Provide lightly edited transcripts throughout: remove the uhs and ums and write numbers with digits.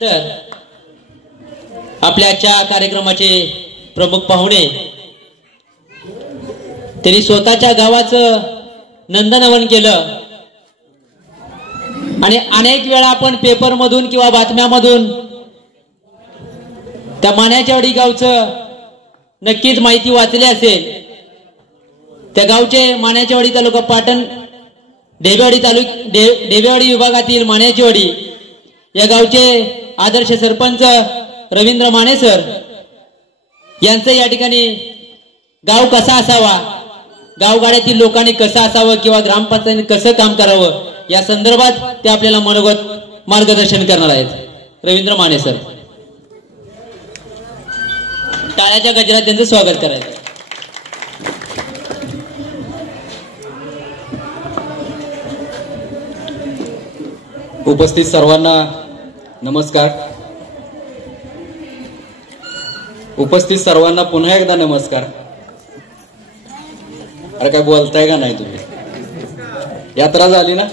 तर आपल्याच्या कार्यक्रमाचे प्रमुख पाहुणे त्यांनी स्वतःच्या गावाचं नंदनवन केलं आणि अनेक वेळा आपण पेपर मधून किंवा बातम्यामधून त्या माण्याच्यावाडी गावचं नक्कीच माहिती वाचली असेल। त्या गावचे माण्याच्यावाडी तालुका पाटण डेबेवाडी विभागातील माण्याचीवाडी या गावचे आदर्श सरपंच रवींद्र माने सर यांचं या ठिकाणी गाव कसा असावा, गावगाड्यातील लोकांनी कसं असावं किंवा ग्रामपंचायतीने कसं काम करावं या संदर्भात ते आपल्याला मनोगत मार्गदर्शन करणार आहेत। रवींद्र माने सर, टाळ्याच्या गजरात त्यांचं स्वागत करायचं। उपस्थित सर्वांना नमस्कार। उपस्थित सर्वांना पुन्हा एकदा नमस्कार। अरे काय बोलताय का नाही तुम्ही? यात्रा झाली ना,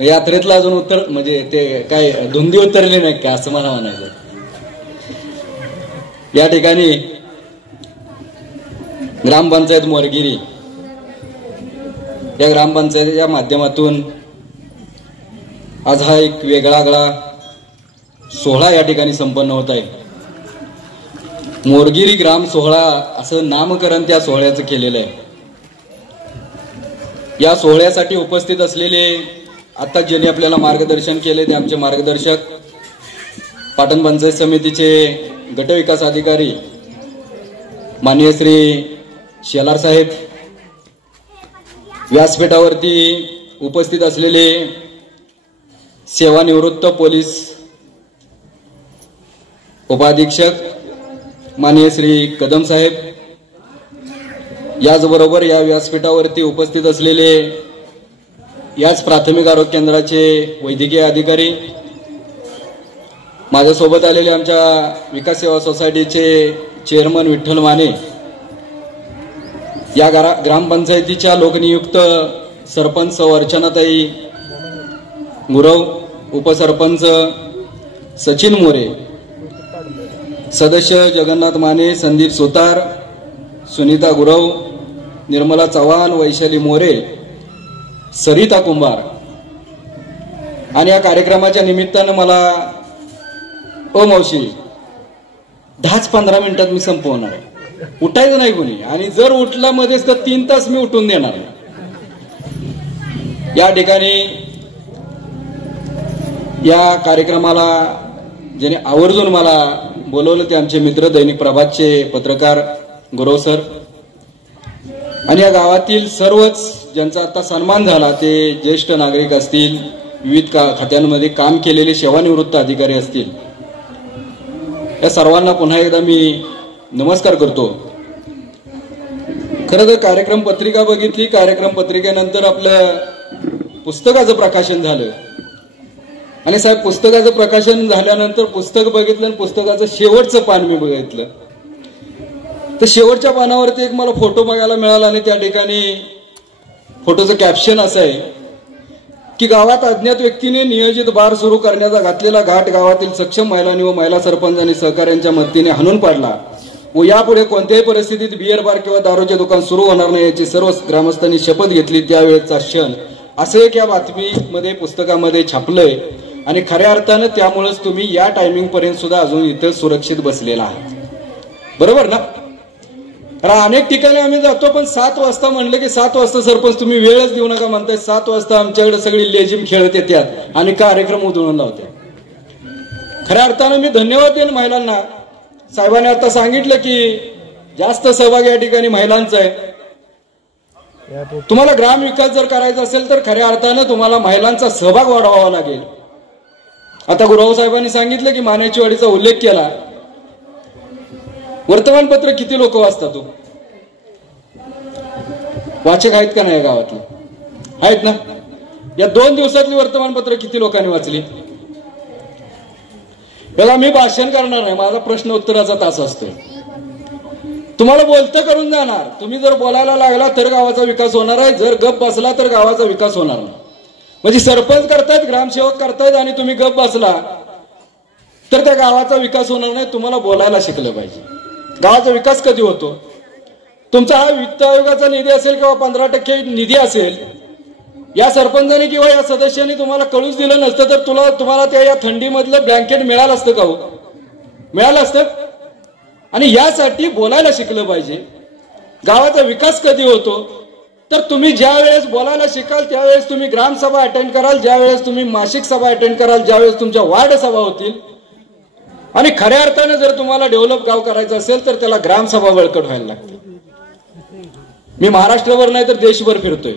यात्रेतला अजून उत्तर म्हणजे ते काय धुंदी उतरली नाही का असं मला म्हणायचं। या ठिकाणी ग्रामपंचायत मोरगिरी या ग्रामपंचायतीच्या माध्यमातून आज हा एक वेगळा सोहळा या ठिकाणी संपन्न होत आहे। मोरगिरी ग्राम सोहळा असं नामकरण त्या सोहळ्याचं केलेलं आहे। या सोहळ्यासाठी उपस्थित असलेले आता ज्यांनी आपल्याला मार्गदर्शन केले ते आमचे मार्गदर्शक पाटण पंचायत समितीचे गटविकास अधिकारी माननीय श्री शेलार साहेब, व्यासपीठावरती उपस्थित असलेले सेवानिवृत्त पोलीस उपाधीक्षक माननीय श्री कदम साहेब, याचबरोबर या व्यासपीठावरती उपस्थित असलेले याच प्राथमिक आरोग्य केंद्राचे वैद्यकीय अधिकारी, माझ्यासोबत आलेले आमच्या विकास सेवा सोसायटीचे चेअरमन विठ्ठल माने, या ग्रामपंचायतीच्या लोकनियुक्त सरपंच अर्चनाताई गुरव, उपसरपंच सचिन मोरे, सदस्य जगन्नाथ माने, संदीप सुतार, सुनीता गुरव, निर्मला चव्हाण, वैशाली मोरे, सरिता कुंभार। आणि या कार्यक्रमाच्या निमित्तानं मला मावशी 10-15 मिनिटात मी संपवणार आहे, उठायचं नाही कोणी, आणि जर उठला मध्येच तर 3 तास मी उठून देणार आहे। या ठिकाणी या कार्यक्रमाला ज्याने आवर्जून मला बोलवलं ते आमचे मित्र दैनिक प्रभातचे पत्रकार गुरव सर, आणि या गावातील सर्वच ज्यांचा आता सन्मान झाला ते ज्येष्ठ नागरिक असतील, विविध खात्यांमध्ये काम केलेले सेवानिवृत्त अधिकारी असतील, या सर्वांना पुन्हा एकदा मी नमस्कार करतो। खरं तर कार्यक्रम पत्रिका बघितली, कार्यक्रम पत्रिकेनंतर आपलं पुस्तकाचं प्रकाशन झालं, आणि साहेब पुस्तकाचं प्रकाशन झाल्यानंतर पुस्तक बघितलं आणि पुस्तकाचं शेवटचं पान मी बघितलं, तर शेवटच्या पानावरती एक मला फोटो बघायला मिळाला, आणि त्या ठिकाणी फोटोचं कॅप्शन असं आहे की गावात अज्ञात व्यक्तीने नियोजित बार सुरू करण्याचा घातलेला घाट गावातील सक्षम महिलांनी व महिला सरपंच आणि सहकाऱ्यांच्या मदतीने हाणून पाडला व यापुढे कोणत्याही परिस्थितीत बियर बार किंवा दारूचे दुकान सुरू होणार नाही याची सर्व ग्रामस्थांनी शपथ घेतली त्यावेळेचा क्षण, असं एक या बातमीमध्ये पुस्तकामध्ये छापलंय। आणि खऱ्या अर्थानं त्यामुळेच तुम्ही या टायमिंग पर्यंत सुद्धा अजून इथं सुरक्षित बसलेला आहात, बरोबर ना? अनेक ठिकाणी आम्ही जातो, पण 7 वाजता म्हणलं की 7 वाजता सरपंच तुम्ही वेळच देऊ नका म्हणताय, 7 वाजता आमच्याकडे सगळी लेजिम खेळत येतात आणि कार्यक्रम उधळून लावते। खऱ्या अर्थानं मी धन्यवाद देईन महिलांना। साहेबांनी आता सांगितलं की जास्त सहभाग या ठिकाणी महिलांचा आहे। तुम्हाला ग्रामविकास जर करायचा असेल तर खऱ्या अर्थानं तुम्हाला महिलांचा सहभाग वाढवावा लागेल। आता गुरव साहेबांनी सांगितलं की माण्याचीवाडीचा उल्लेख केला, वर्तमानपत्र किती लोक वाचतात? वाचक आहेत का नाही गावातले? आहेत ना? या 2 दिवसातली वर्तमानपत्र किती लोकांनी वाचली? बघा, मी भाषण करणार नाही, माझा प्रश्न उत्तराचा तास असतोय। तुम्हाला बोलतं करून जाणार, तुम्ही जर बोलायला लागला तर गावाचा विकास होणार आहे, जर गप बसला तर गावाचा विकास होणार नाही। म्हणजे सरपंच करतायत, ग्रामसेवक करतायत आणि तुम्ही गप बसला तर त्या गावाचा विकास होणार नाही. तुम्हाला बोलायला शिकलं पाहिजे. गावाचा विकास कधी होतो? तुमचा हा वित्त आयोगाचा निधी असेल किंवा 15% निधी असेल, या सरपंचाने किंवा या सदस्यांनी तुम्हाला कळूच दिलं नसतं तर तुम्हाला त्या या थंडीमधलं ब्लँकेट मिळालं असतं का हो? मिळालं असतं. आणि यासाठी बोलायला शिकलं पाहिजे. गावाचा विकास कधी होतो? तर तुम्ही ज्या वेळेस बोलायला शिकाल त्यावेळेस तुम्ही ग्रामसभा अटेंड कराल, ज्या वेळेस तुम्ही मासिक सभा अटेंड कराल, ज्यावेळेस तुमच्या वार्ड सभा होतील. आणि खऱ्या अर्थाने जर तुम्हाला डेव्हलप गाव करायचं असेल तर त्याला ग्रामसभा बळकट व्हायला लागते. मी महाराष्ट्रभर नाही तर देशभर फिरतोय.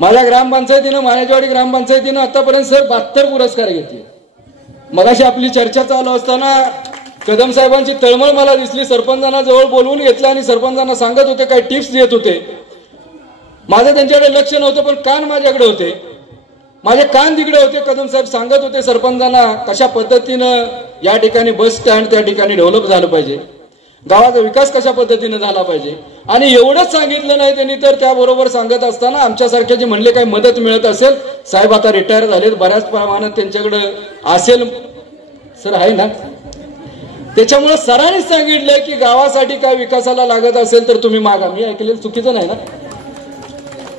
माझ्या ग्रामपंचायतीनं, मानेजवाडी ग्रामपंचायतीनं आतापर्यंत सर 72 पुरस्कार घेतले. मगाशी आपली चर्चा चालू असताना कदम साहेबांची तळमळ मला दिसली. सरपंचांना जवळ बोलवून घेतलं आणि सरपंचांना सांगत होते, काही टिप्स देत होते. माझं त्यांच्याकडे लक्ष नव्हतं पण कान माझ्याकडे होते. माझे कान तिकडे होते. कदम साहेब सांगत होते सरपंचांना कशा पद्धतीनं या ठिकाणी बस स्टँड त्या ठिकाणी डेव्हलप झालं पाहिजे, गावाचा विकास कशा पद्धतीने झाला पाहिजे. आणि एवढंच सांगितलं नाही त्यांनी, तर त्याबरोबर सांगत असताना आमच्यासारखे जे म्हणले काही मदत मिळत असेल, साहेब आता रिटायर झालेत, बऱ्याच प्रमाणात त्यांच्याकडे असेल सर, आहे ना. त्याच्यामुळे सरांनीच सांगितलं की गावासाठी काय विकासाला लागत असेल तर तुम्ही मागा. मी ऐकलेलं चुकीचं नाही ना?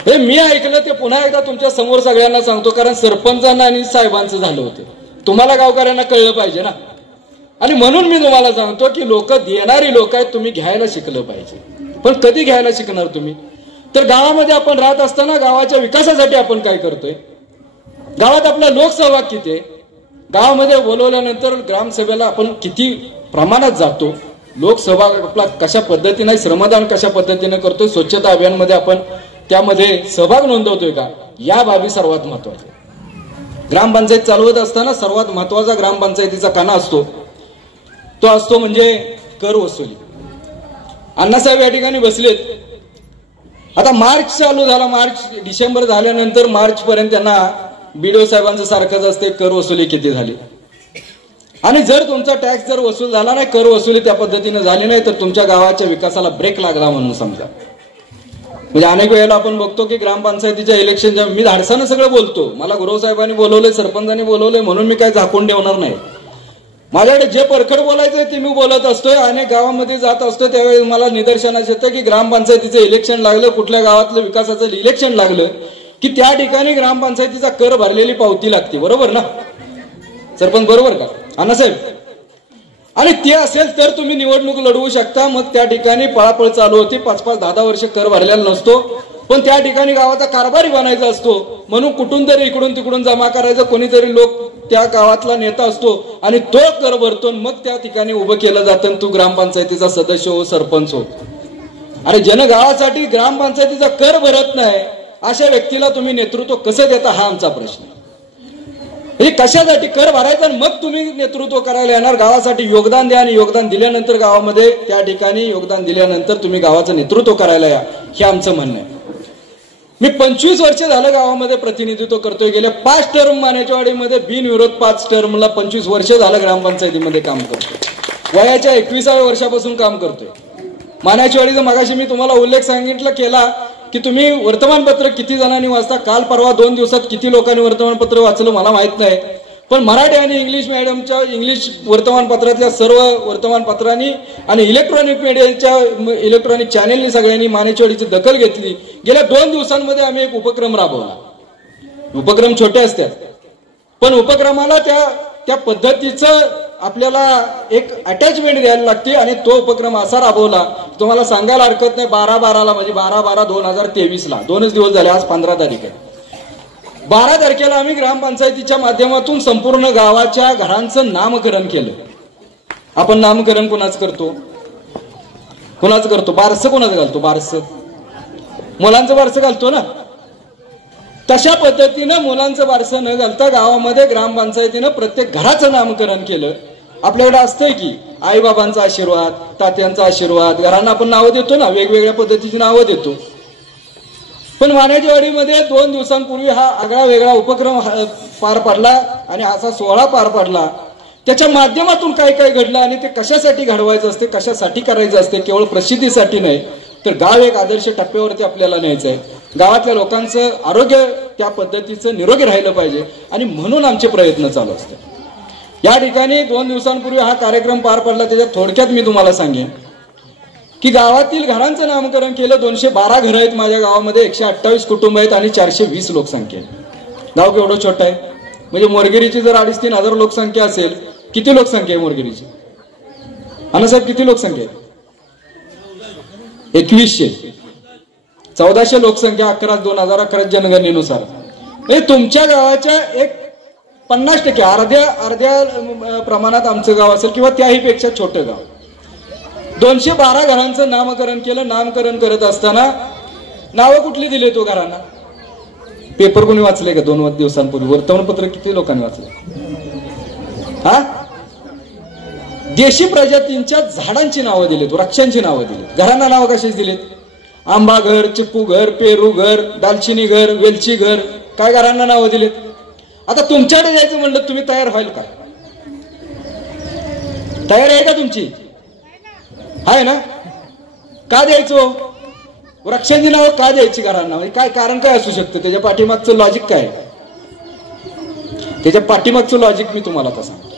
हे मी ऐकलं ते पुन्हा एकदा तुमच्या समोर सगळ्यांना सांगतो, कारण सरपंचांना आणि साहेबांचं झालं होतं. तुम्हाला गावकऱ्यांना कळलं पाहिजे ना. आणि म्हणून मी तुम्हाला सांगतो की लोक देणारी लोक आहेत, तुम्ही घ्यायला शिकलं पाहिजे. पण कधी घ्यायला शिकणार तुम्ही? तर गावामध्ये आपण राहत असताना गावाच्या विकासासाठी आपण काय करतोय? गावात आपला लोकसहभाग किती आहे? गावामध्ये बोलवल्यानंतर ग्रामसभेला आपण किती प्रमाणात जातो? लोकसहभाग आपला कशा पद्धतीने, श्रमदान कशा पद्धतीने करतोय? स्वच्छता अभियानमध्ये आपण त्यामध्ये सहभाग नोंदवतोय का? या बाबी सर्वात महत्वाच्या. ग्रामपंचायत चालवत असताना सर्वात महत्वाचा ग्रामपंचायतीचा काना असतो, तो असतो म्हणजे कर वसुली. अण्णासाहेब या ठिकाणी बसलेत. आता मार्च चालू झाला, डिसेंबर झाल्यानंतर मार्च पर्यंत त्यांना बीडीओ साहेबांचं सारखंच असते, कर वसुली किती झाली. आणि जर तुमचा टॅक्स जर वसूल झाला नाही, कर वसुली त्या पद्धतीने झाली नाही, तर तुमच्या गावाच्या विकासाला ब्रेक लागला म्हणून समजा. म्हणजे अनेक वेळेला आपण बघतो की ग्रामपंचायतीच्या इलेक्शनच्या, मी धाडसानं सगळं बोलतो, मला गुरव साहेबांनी बोलवलंय, सरपंचांनी बोलवलंय म्हणून मी काय झाकून ठेवणार नाही. माझ्याकडे जे परखड बोलायचंय ते मी बोलत असतोय. अनेक गावामध्ये जात असतो त्यावेळेस मला निदर्शनास येतं की ग्रामपंचायतीचं इलेक्शन लागलं, कुठल्या गावातलं विकासाचं इलेक्शन लागलं की त्या ठिकाणी ग्रामपंचायतीचा कर भरलेली पावती लागते. बरोबर ना सरपंच? बरोबर का अण्णासाहेब? आणि ते असेल तर तुम्ही निवडणूक लढवू शकता. मग त्या ठिकाणी पळापळ चालू होती. 5-5, 10-10 वर्ष कर भरलेला नसतो, पण त्या ठिकाणी गावाचा कारभारी बनायचा असतो म्हणून कुठून तरी इकडून तिकडून जमा करायचं. कोणीतरी लोक त्या गावातला नेता असतो आणि तो कर भरतो, मग त्या ठिकाणी उभं केलं जातं. तू ग्रामपंचायतीचा सदस्य हो, सरपंच हो. अरे ज्यानं गावासाठी ग्रामपंचायतीचा कर भरत नाही अशा व्यक्तीला तुम्ही नेतृत्व कसं देता, हा आमचा प्रश्न. हे कशासाठी कर भरायचा मग तुम्ही नेतृत्व करायला येणार? गावासाठी योगदान द्या आणि योगदान दिल्यानंतर गावामध्ये त्या ठिकाणी योगदान दिल्यानंतर तुम्ही गावाचं नेतृत्व करायला या, हे आमचं म्हणणं आहे. मी 25 वर्ष झालं गावामध्ये प्रतिनिधित्व करतोय. गेल्या 5 टर्म मानेजवाडीमध्ये बिनविरोध 5 टर्मला 25 वर्ष झालं ग्रामपंचायतीमध्ये काम करतोय. वयाच्या 21व्या वर्षापासून काम करतोय. मानेजवाडीचा मगाशी मी तुम्हाला उल्लेख सांगितलं केला की तुम्ही वर्तमानपत्र किती जणांनी वाचता. काल परवा 2 दिवसात किती लोकांनी वर्तमानपत्र वाचलं मला माहित नाही, पण मराठी आणि इंग्लिश मीडियमच्या इंग्लिश वर्तमानपत्रातल्या सर्व वर्तमानपत्रांनी आणि इलेक्ट्रॉनिक मीडियाच्या इलेक्ट्रॉनिक चॅनेलनी सगळ्यांनी मानेजवाडीची दखल घेतली. गेल्या 2 दिवसांमध्ये आम्ही एक उपक्रम राबवला. उपक्रम छोटे असतात पण उपक्रमाला त्या पद्धतीचं आपल्याला एक अटॅचमेंट द्यायला लागते. आणि तो उपक्रम असा राबवला, तुम्हाला सांगायला हरकत नाही. 12/12 म्हणजे 12/12/2023 2च दिवस झाले, आज 15 तारीख आहे. 12 तारखेला आम्ही ग्रामपंचायतीच्या माध्यमातून संपूर्ण गावाच्या घरांचं नामकरण केलं. आपण नामकरण कुणाच करतो? बारसं कुणाचं घालतो? बारसं मुलांचं बारसं घालतो ना. तशा पद्धतीनं मुलांचं बारसं न घालता गावामध्ये ग्रामपंचायतीनं प्रत्येक घराचं नामकरण केलं. आपल्याकडे असतंय की आईबाबांचा आशीर्वाद, तात्यांचा आशीर्वाद, घरांना आपण नावं देतो ना, वेगवेगळ्या पद्धतीची नावं देतो. पण मानेजवाडीमध्ये 2 दिवसांपूर्वी हा आगळा वेगळा उपक्रम पार पडला आणि असा सोहळा पार पडला. त्याच्या माध्यमातून काय काय घडलं आणि ते कशासाठी घडवायचं असते, कशासाठी करायचं असते, केवळ प्रसिद्धीसाठी नाही तर गाव एक आदर्श टप्प्यावरती आपल्याला न्यायचं आहे. गावातल्या लोकांचं आरोग्य त्या पद्धतीचं निरोगी राहिलं पाहिजे आणि म्हणून आमचे प्रयत्न चालू असतात. या ठिकाणी 2 दिवसांपूर्वी हा कार्यक्रम पार पडला. त्याच्यात थोडक्यात मी तुम्हाला सांगेन की गावातील घरांचं नामकरण केलं. 212 घरं आहेत माझ्या गावामध्ये, 128 कुटुंब आहेत आणि 420 लोकसंख्या आहे. गाव केवढं छोटं आहे. म्हणजे मोरगिरीची जर 2,500-3 हजार लोकसंख्या असेल, किती लोकसंख्या आहे मोरगिरीची? अण्णासाहेब किती लोकसंख्या आहे? 2100. 1400 लोकसंख्या 2011 जनगणनेनुसार. तुमच्या गावाच्या एक 50% अर्ध्या प्रमाणात आमचं गाव असेल किंवा त्याही पेक्षा छोटं गाव. 212 घरांचं नामकरण केलं. नामकरण करत असताना नावं कुठली दिले तो घरांना? पेपर कोणी वाचले का 2 दिवसांपूर्वी? वर्तमानपत्र किती लोकांनी वाचले? हा, देशी प्रजातींच्या झाडांची नावं दिलीत, वृक्षांची नावं दिलीत. घरांना नावं कशी दिलीत? आंबा घर, चिक्कू घर, पेरू घर, दालचिनी घर, वेलची घर, काय घरांना नावं दिलीत. आता तुमच्याकडे जायचं म्हणलं तुम्ही तयार व्हाल का? तयार आहे का तुमची? आहे ना? का द्यायचो? वृक्षांची नावं का द्यायची घरांना? काय कारण काय असू शकतं? त्याच्या पाठीमागचं लॉजिक काय? त्याच्या पाठीमागचं लॉजिक मी तुम्हाला आता सांगतो.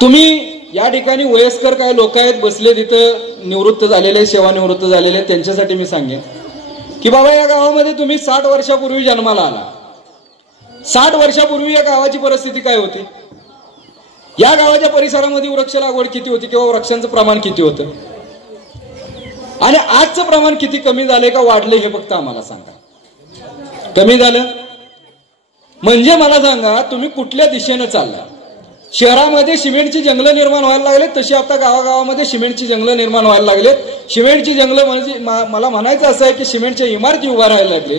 तुम्ही या ठिकाणी वयस्कर काय लोक आहेत बसले तिथं, निवृत्त झालेले, सेवानिवृत्त झालेले, त्यांच्यासाठी मी सांगेन की बाबा या गावामध्ये तुम्ही 60 वर्षापूर्वी जन्माला आला. 60 वर्षापूर्वी या गावाची परिस्थिती काय होती? या गावाच्या परिसरामध्ये वृक्ष लागवड किती होती किंवा वृक्षांचं प्रमाण किती होतं? आणि आजचं प्रमाण किती कमी झाले का वाढले हे फक्त आम्हाला सांगा. कमी झालं म्हणजे मला सांगा तुम्ही कुठल्या दिशेनं चालला? शहरामध्ये सिमेंटची जंगलं निर्माण व्हायला लागले, तशी आता गावागावामध्ये सिमेंटची जंगलं निर्माण व्हायला लागले. सिमेंटची जंगलं म्हणजे मला म्हणायचं असं आहे की सिमेंटच्या इमारती उभ्या राहायला लागले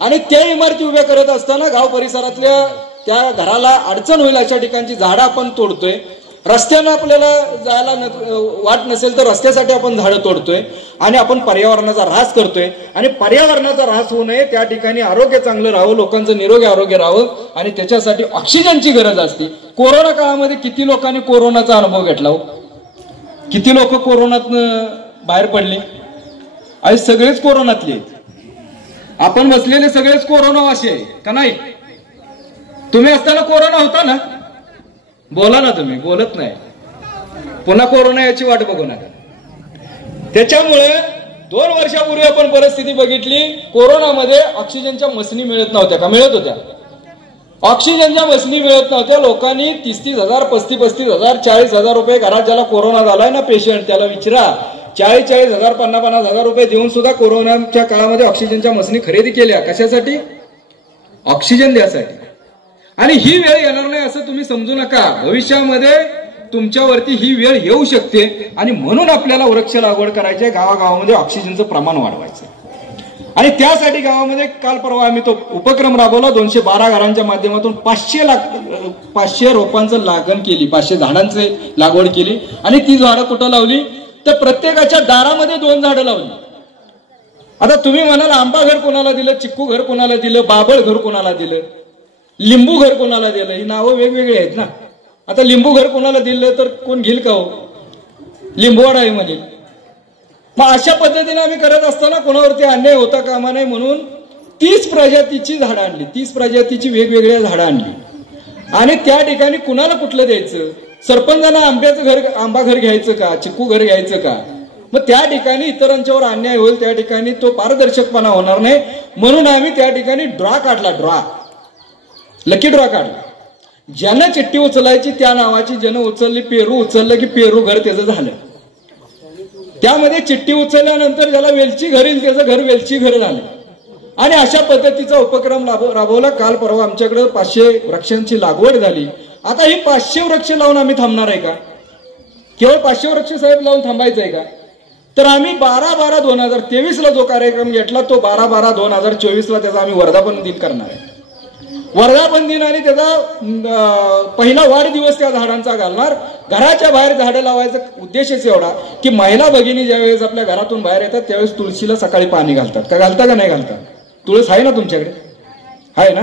आणि त्या इमारती उभ्या करत असताना गाव परिसरातल्या त्या घराला अडचण होईल अशा ठिकाणची झाडं आपण तोडतोय. रस्त्यानं आपल्याला जायला वाट नसेल तर रस्त्यासाठी आपण झाडं तोडतोय आणि आपण पर्यावरणाचा ऱ्हास करतोय. आणि पर्यावरणाचा ऱ्हास होऊ नये, त्या ठिकाणी आरोग्य चांगलं राहावं, लोकांचं निरोगी आरोग्य राहावं आणि त्याच्यासाठी ऑक्सिजनची गरज असते. कोरोना काळामध्ये किती लोकांनी कोरोनाचा अनुभव घेतला हो? किती लोक कोरोनातनं बाहेर पडले? आणि सगळेच कोरोनातले आहेत. आपण बसलेले सगळेच कोरोनावासी आहे का नाही? तुम्ही असताना कोरोना होता ना? बोला ना, तुम्ही बोलत नाही. पुन्हा कोरोना याची वाट बघू नका. त्याच्यामुळे 2 वर्षापूर्वी आपण परिस्थिती बघितली. कोरोनामध्ये ऑक्सिजनच्या मशनी मिळत नव्हत्या का? मिळत होत्या. ऑक्सिजनच्या मशनी मिळत नव्हत्या. लोकांनी 30-30 हजार, 35-35 हजार, 40 हजार रुपये, घरात ज्याला कोरोना झालाय ना पेशंट त्याला विचारा, 40-40 हजार, 50-50 हजार रुपये देऊन सुद्धा कोरोनाच्या काळामध्ये ऑक्सिजनच्या मशनी खरेदी केल्या. कशासाठी? ऑक्सिजन द्यासाठी. आणि ही वेळ येणार नाही असं तुम्ही समजू नका. भविष्यामध्ये तुमच्यावरती ही वेळ येऊ शकते आणि म्हणून आपल्याला वृक्ष लागवड करायची आहे. गावागावामध्ये ऑक्सिजनचं प्रमाण वाढवायचं आणि त्यासाठी गावामध्ये काल परवा आम्ही तो उपक्रम राबवला. 212 घरांच्या माध्यमातून 500 रोपांचं लागण केली, 500 झाडांची लागवड केली. आणि ती झाडं कुठं लावली तर प्रत्येकाच्या दारामध्ये 2 झाडं लावली. आता तुम्ही म्हणाल आंबा घर कोणाला दिलं, चिक्कू घर कोणाला दिलं, बाबळ घर कोणाला दिलं, लिंबू घर कोणाला दिलं? ही नावं वेगवेगळी आहेत ना. आता लिंबू घर कोणाला दिलं तर कोण घेईल का हो? लिंबूवाड आहे म्हणजे. मग अशा पद्धतीने आम्ही करत असताना कोणावरती अन्याय होता कामा नये म्हणून 30 प्रजातीची झाडं आणली, 30 प्रजातीची वेगवेगळ्या झाडं आणली. आणि त्या ठिकाणी कुणाला कुठलं द्यायचं? सरपंचांना आंबा घर घ्यायचं का, चिक्कू घर घ्यायचं का? मग त्या ठिकाणी इतरांच्यावर अन्याय होईल, त्या ठिकाणी तो पारदर्शकपणा होणार नाही. म्हणून आम्ही त्या ठिकाणी ड्रॉ काढला, लकी ड्रॉ काढला. ज्यानं चिठ्ठी उचलायची त्या नावाची ज्यानं उचलली, पेरू उचललं की पेरू घर त्याचं झालं. त्यामध्ये चिठ्ठी उचलल्यानंतर ज्याला वेलची घर येईल त्याचं घर वेलची घर झालं. आणि अशा पद्धतीचा उपक्रम राबवला. काल परवा आमच्याकडे 500 वृक्षांची लागवड झाली. आता ही 500 वृक्ष लावून आम्ही थांबणार आहे का? केवळ 500 वृक्ष साहेब लावून थांबायचं आहे का? तर आम्ही 12/12/2023 ला जो कार्यक्रम घेतला तो 12/12/2024 ला त्याचा आम्ही वर्धापन दिन करणार आहे. वर्धापन दिन आणि त्याचा पहिला वाढदिवस त्या झाडांचा घालणार. घराच्या बाहेर झाडं लावायचा उद्देशच एवढा की महिला भगिनी ज्यावेळेस आपल्या घरातून बाहेर येतात त्यावेळेस तुळशीला सकाळी पाणी घालतात. का घालता का नाही घालतात? तुळस आहे ना तुमच्याकडे? आहे ना?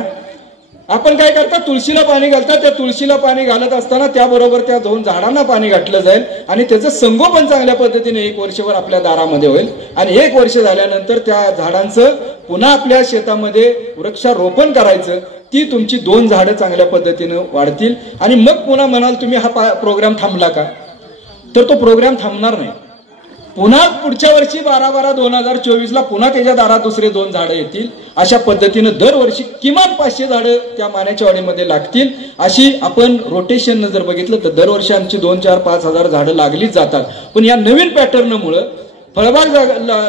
आपण काय करता, तुळशीला पाणी घालतात. त्या तुळशीला पाणी घालत असताना त्याबरोबर त्या 2 झाडांना पाणी घातलं जाईल आणि त्याचं संगोपन चांगल्या पद्धतीने 1 वर्षभर आपल्या दारामध्ये होईल. आणि 1 वर्ष झाल्यानंतर त्या झाडांचं पुन्हा आपल्या शेतामध्ये वृक्षारोपण करायचं. ती तुमची 2 झाडं चांगल्या पद्धतीनं वाढतील. आणि मग पुन्हा म्हणाल तुम्ही हा प्रोग्राम थांबला का, तर तो प्रोग्राम थांबणार नाही. पुन्हा पुढच्या वर्षी 12/12/2024ला पुन्हा त्याच्या दारात दुसरे 2 झाडं येतील. अशा पद्धतीनं दरवर्षी किमान 500 झाडं त्या मान्याच्या वाडीमध्ये लागतील. अशी आपण रोटेशन जर बघितलं तर दरवर्षी आमची 2, 4, 5 हजार झाडं लागलीच जातात. पण या नवीन पॅटर्नमुळे फळबाग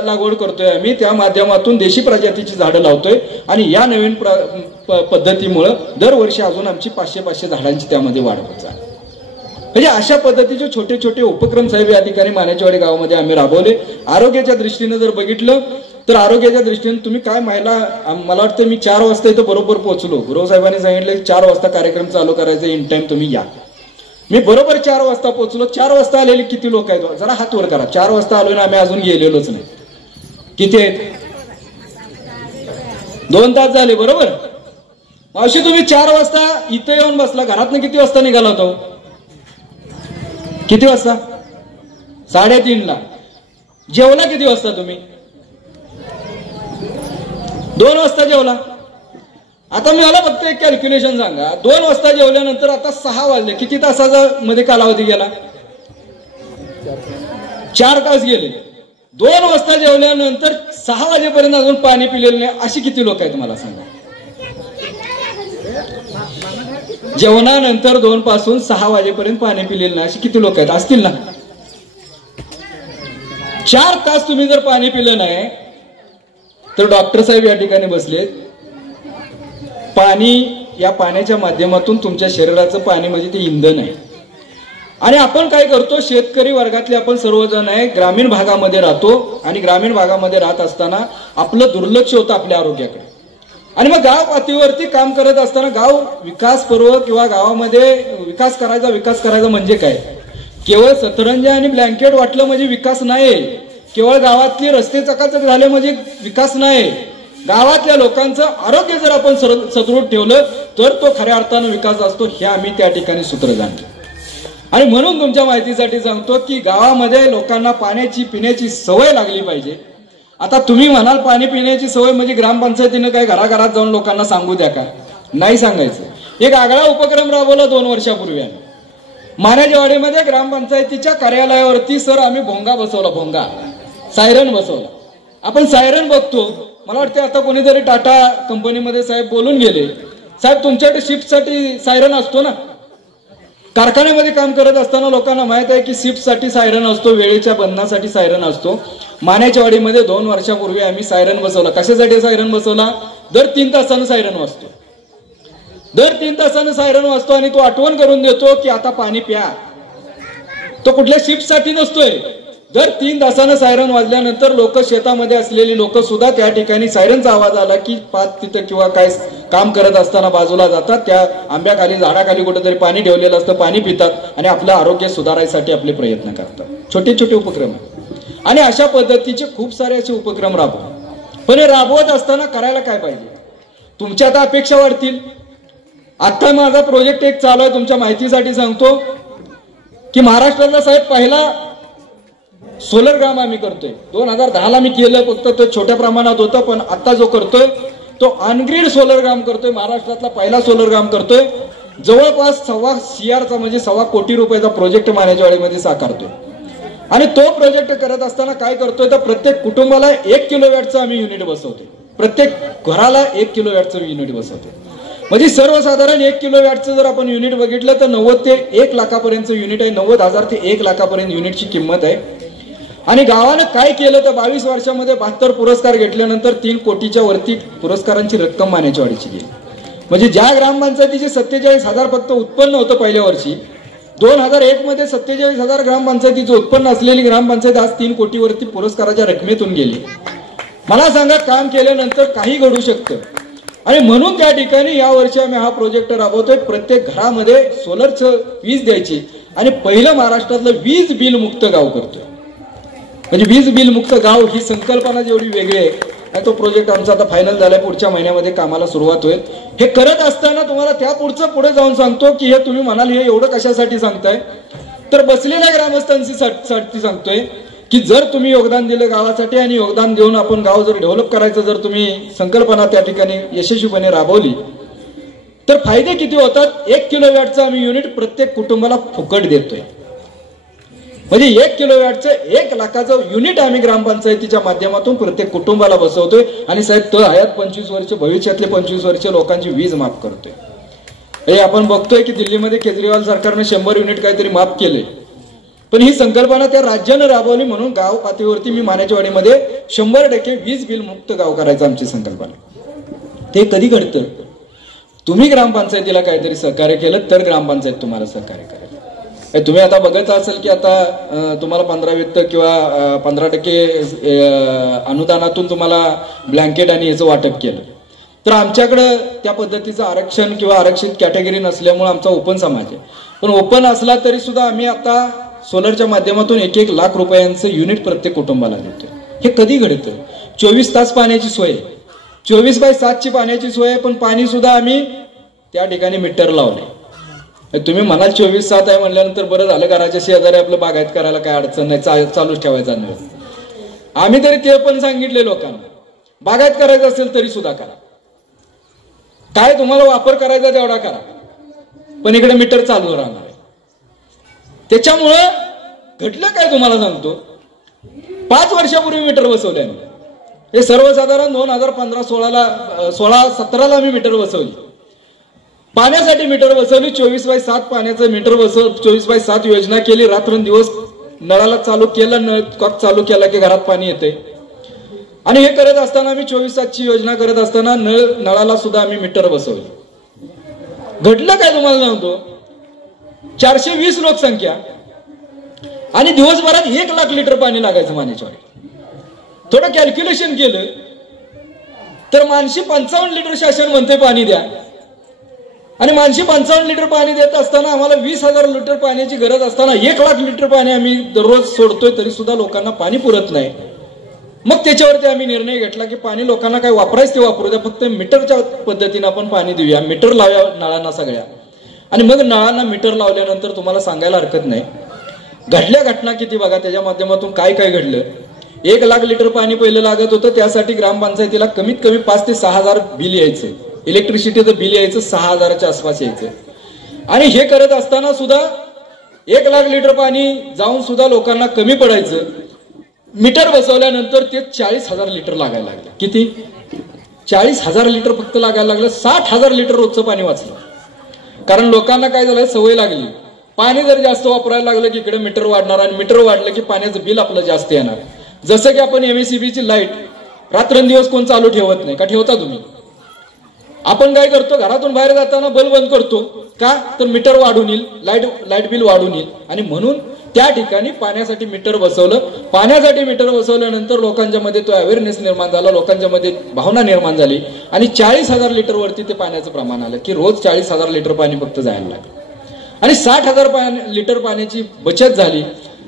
लागवड करतोय आम्ही, त्या माध्यमातून देशी प्रजातीची झाडं लावतोय. आणि या नवीन पद्धतीमुळे दरवर्षी अजून आमची 500 झाडांची त्यामध्ये वाढ होत आहे. म्हणजे अशा पद्धतीचे छोटे छोटे उपक्रम साहेब या ठिकाणी मान्याचीवाडी गावामध्ये आम्ही राबवले. आरोग्याच्या दृष्टीने जर बघितलं तर आरोग्याच्या दृष्टीने तुम्ही काय मला वाटतं मी 4 वाजता इथं बरोबर पोहोचलो. गुरव साहेबांनी सांगितलं 4 वाजता कार्यक्रम चालू करायचा, इन टाइम तुम्ही या. मी बरोबर 4 वाजता पोहोचलो. 4 वाजता आलेले किती लोक आहेत जरा हात वर करा. 4 वाजता आलो ना आम्ही अजून गेलेलोच नाही. किती आहेत? 2 तास झाले बरोबर. मावशी तुम्ही 4 वाजता इथं येऊन बसला, घरातनं किती वाजता निघाला होता? किती वाजता? 3:30ला. जेवला किती वाजता तुम्ही? 2 वाजता जेवला. आता मला फक्त एक कॅल्क्युलेशन सांगा, 2 वाजता जेवल्यानंतर आता 6 वाजले, किती तासाचा मध्ये कालावधी गेला? 4 तास गेले. 2 वाजता जेवल्यानंतर 6 वाजेपर्यंत अजून पाणी पिलेलं नाही अशी किती लोक आहेत मला सांगा. जेवणानंतर 2 पासून 6 वाजेपर्यंत पाणी पिलेलं नाही अशी किती लोक आहेत? असतील ना. 4 तास तुम्ही जर पाणी पिलं नाही तर डॉक्टर साहेब या ठिकाणी बसलेत. पाणी, या पाण्याच्या माध्यमातून तुमच्या शरीराचं पाणी म्हणजे ते इंधन आहे. आणि आपण काय करतो, शेतकरी वर्गातले आपण सर्वजण आहे, ग्रामीण भागामध्ये राहतो. आणि ग्रामीण भागामध्ये राहत असताना आपलं दुर्लक्ष होतं आपल्या आरोग्याकडे. आणि मग गाव पातळीवरती काम करत असताना गाव विकास पर्व किंवा गावामध्ये विकास करायचा म्हणजे काय? केवळ सतरंजी आणि ब्लँकेट वाटलं म्हणजे विकास नाही. केवळ गावातले रस्ते चकाचक झाले म्हणजे विकास नाही. गावातल्या लोकांचं आरोग्य जर आपण सदृढ ठेवलं तर तो खऱ्या अर्थानं विकास असतो. हे आम्ही त्या ठिकाणी सूत्र जाणतो. आणि म्हणून तुमच्या माहितीसाठी सांगतो की गावामध्ये लोकांना पाण्याची पिण्याची सवय लागली पाहिजे. आता तुम्ही म्हणाल पाणी पिण्याची सवय म्हणजे ग्रामपंचायतीनं काय घराघरात जाऊन लोकांना सांगू द्या का? नाही सांगायचं. एक आगळा उपक्रम राबवला 2 वर्षापूर्वी मान्याचीवाडीमध्ये. ग्रामपंचायतीच्या कार्यालयावरती सर आम्ही भोंगा बसवला, भोंगा सायरन बसवला. आपण सायरन बघतो, मला वाटतं आता कोणीतरी टाटा कंपनीमध्ये साहेब बोलून गेले, साहेब तुमच्याकडे शिफ्टसाठी सायरन असतो ना. कारखान्यामध्ये काम करत असताना लोकांना माहित आहे की शिफ्टसाठी सायरन असतो, वेळेच्या बंधनासाठी सायरन असतो. मान्याचीवाडीमध्ये 2 वर्षापूर्वी आम्ही सायरन बसवला. कशासाठी सायरन बसवला? दर 3 तासानं सायरन वाजतो. दर 3 तासानं सायरन वाजतो आणि तो आठवण करून देतो की आता पाणी प्या. तो कुठल्या शिफ्टसाठी नसतोय. दर 3 तासानं सायरन वाजल्यानंतर लोक, शेतामध्ये असलेली लोक सुद्धा त्या ठिकाणी सायरनचा आवाज आला की पाच तिथं किंवा काय काम करत असताना बाजूला जातात. त्या आंब्याखाली, झाडाखाली कुठेतरी पाणी ठेवलेलं असतं, पाणी पितात आणि आपलं आरोग्य सुधारायसाठी आपले प्रयत्न करतात. छोटे छोटे उपक्रम. आणि अशा पद्धतीचे खूप सारे असे उपक्रम राबवतात. पण हे राबवत असताना करायला काय पाहिजे? तुमच्या आता अपेक्षा वाढतील. आता माझा प्रोजेक्ट एक चालू आहे, तुमच्या माहितीसाठी सांगतो की महाराष्ट्रातला साहेब पहिला सोलर ग्राम आम्ही करतोय. 2010ला मी केलं, फक्त तो छोट्या प्रमाणात होतं. पण आता जो करतोय तो ऑनग्रीड सोलर ग्राम करतोय. महाराष्ट्रातला पहिला सोलर ग्राम करतोय. जवळपास 1.25 CRचा म्हणजे 1.25 कोटी रुपयाचा प्रोजेक्ट मान्याचीवाडीमध्ये साकारतोय. आणि तो प्रोजेक्ट करत असताना काय करतोय तर प्रत्येक कुटुंबाला 1 किलोवॅटचं आम्ही युनिट बसवतोय. प्रत्येक घराला 1 किलोवॅटचं युनिट बसवतोय. म्हणजे सर्वसाधारण 1 किलोवॅटचं जर आपण युनिट बघितलं तर 90 ते 1 लाखापर्यंतचं युनिट आहे. 90,000 ते 1 लाखापर्यंत युनिटची किंमत आहे. आणि गावानं काय केलं तर 22 वर्षामध्ये 72 पुरस्कार घेतल्यानंतर 3 कोटीच्या वरती पुरस्कारांची रक्कम मान्याचीवाडीची गेली. म्हणजे ज्या ग्रामपंचायतीचे 47,000 फक्त उत्पन्न होतं पहिल्या वर्षी, 2001 मध्ये 47,000 ग्रामपंचायतीचं उत्पन्न असलेली ग्रामपंचायत आज 3 कोटीवरती पुरस्काराच्या रकमेतून गेली. मला सांगा, काम केल्यानंतर काही घडू शकतं. आणि म्हणून त्या ठिकाणी या वर्षी आम्ही हा प्रोजेक्ट राबवतोय. प्रत्येक घरामध्ये सोलरचं वीज द्यायची आणि पहिलं महाराष्ट्रातलं वीज बिल मुक्त गाव करतोय. म्हणजे वीज बिल मुक्त गाव ही संकल्पना जेवढी वेगळी आहे आणि तो प्रोजेक्ट आमचा आता फायनल झालाय, पुढच्या महिन्यामध्ये कामाला सुरुवात होईल. हे करत असताना तुम्हाला त्या पुढे जाऊन सांगतो की हे तुम्ही म्हणाल हे एवढं कशासाठी सांगताय, तर बसलेल्या ग्रामस्थांसाठी सांगतोय की जर तुम्ही योगदान दिलं गावासाठी आणि योगदान देऊन आपण गाव जर डेव्हलप करायचं जर तुम्ही संकल्पना त्या ठिकाणी यशस्वीपणे राबवली तर फायदे किती होतात. 1 किलोवॅटचं आम्ही युनिट प्रत्येक कुटुंबाला फुकट देतोय. म्हणजे 1 किलोवॅटचं 1 लाखाचं युनिट आम्ही ग्रामपंचायतीच्या माध्यमातून प्रत्येक कुटुंबाला बसवतोय आणि साहेब तो हयात 25 वर्ष भविष्यातले 25 वर्ष लोकांची वीज माफ करतोय. हे आपण बघतोय की दिल्लीमध्ये केजरीवाल सरकारने 100 युनिट काहीतरी माफ केले, पण ही संकल्पना त्या राज्यानं राबवली म्हणून गाव पातळीवरती मी मानेचवाडीमध्ये 100% वीज बिल मुक्त गाव करायचं आमची संकल्पना. ते कधी घडतं, तुम्ही ग्रामपंचायतीला काहीतरी सहकार्य केलं तर ग्रामपंचायत तुम्हाला सहकार्य करेल. तुम्ही आता बघत असाल की आता तुम्हाला 15 वित्त किंवा 15% अनुदानातून तुम्हाला ब्लँकेट आणि याचं वाटप केलं, तर आमच्याकडं त्या पद्धतीचं आरक्षण किंवा आरक्षित कॅटेगरी नसल्यामुळे आमचा ओपन समाज आहे. पण ओपन असला तरी सुद्धा आम्ही आता सोलरच्या माध्यमातून 1-1 लाख रुपयांचं युनिट प्रत्येक कुटुंबाला देतोय. हे कधी घडतं, 24 तास पाण्याची सोय, 24/7 पाण्याची सोय आहे, पण पाणी सुद्धा आम्ही त्या ठिकाणी मीटर लावले. तुम्ही म्हणाल 24/7 आहे म्हणल्यानंतर बरं झालं, घराच्या शेजारी आपलं बागायत करायला काय अडचण नाही, चालूच ठेवायचा नाही. आम्ही तरी ते पण सांगितले लोकांना, बागायत करायचं असेल तरी सुद्धा करा, काय तुम्हाला वापर करायचा तेवढा करा, पण इकडे मीटर चालू राहणार. त्याच्यामुळं घडलं काय तुम्हाला सांगतो, 5 वर्षापूर्वी मीटर बसवले आम्ही. हे सर्वसाधारण 2015-16 आम्ही मीटर बसवली, पाण्यासाठी मीटर बसवली. 24/7 पाण्याचं मीटर 24/7 योजना केली. रात्रंदिवस नळाला चालू केलं, नळ कॉक चालू केला की घरात पाणी येते. आणि हे करत असताना आम्ही 24/7 योजना करत असताना नळाला सुद्धा आम्ही मीटर बसवले. घडलं काय तुम्हाला सांगतो, 420 लोकसंख्या आणि दिवसभरात 1 लाख लिटर पाणी लागायचं मानेच्यावर. थोडं कॅल्क्युलेशन केलं तर मानशी 55 लिटर शासन म्हणते पाणी द्या, आणि मानशी 55 लिटर पाणी देत असताना आम्हाला 20,000 लिटर पाण्याची गरज असताना 1 लाख लिटर पाणी आम्ही दररोज सोडतोय, तरी सुद्धा लोकांना पाणी पुरत नाही. मग त्याच्यावरती आम्ही निर्णय घेतला की पाणी लोकांना काय वापरायचं ते वापरू द्या, फक्त मीटरच्या पद्धतीनं आपण पाणी देऊया, मीटर लावूया नळांना सगळ्या. आणि मग नळांना मीटर लावल्यानंतर तुम्हाला सांगायला हरकत नाही घडल्या घटना किती बघा. त्याच्या माध्यमातून काय काय घडलं. 1 लाख लिटर पाणी पहिलं लागत होतं, त्यासाठी ग्रामपंचायतीला कमीत कमी 5 ते 6,000 बिल यायचं, इलेक्ट्रिसिटीचं बिल यायचं 6,000च्या आसपास यायचं. आणि हे करत असताना सुद्धा 1 लाख लिटर पाणी जाऊन सुद्धा लोकांना कमी पडायचं. मीटर बसवल्यानंतर ते 40,000 लिटर लागायला लागले. किती, 40,000 लिटर फक्त लागायला लागलं. 60,000 लिटर रोजचं पाणी वाचलं. कारण लोकांना काय झालं, सवय लागली, पाणी जर जास्त वापरायला लागलं की इकडे मीटर वाढणार, आणि मीटर वाढलं की पाण्याचं बिल आपलं जास्त येणार. जसं की आपण MSEBची लाईट रात्रंदिवस कोण चालू ठेवत नाही का, ठेवता तुम्ही? आपण काय करतो, घरातून बाहेर जाताना बल्ब बंद करतो का, तर मीटर वाढून येईल, लाईट बिल वाढून येईल. आणि म्हणून त्या ठिकाणी पाण्यासाठी मीटर बसवलं. पाण्यासाठी मीटर बसवल्यानंतर लोकांच्या मध्ये तो अवेअरनेस निर्माण झाला, लोकांच्या मध्ये भावना निर्माण झाली, आणि 40,000 लिटर वरती ते पाण्याचं प्रमाण आलं की रोज 40,000 लिटर पाणी फक्त जायला लागलं. आणि 60,000 लिटर पाण्याची बचत झाली.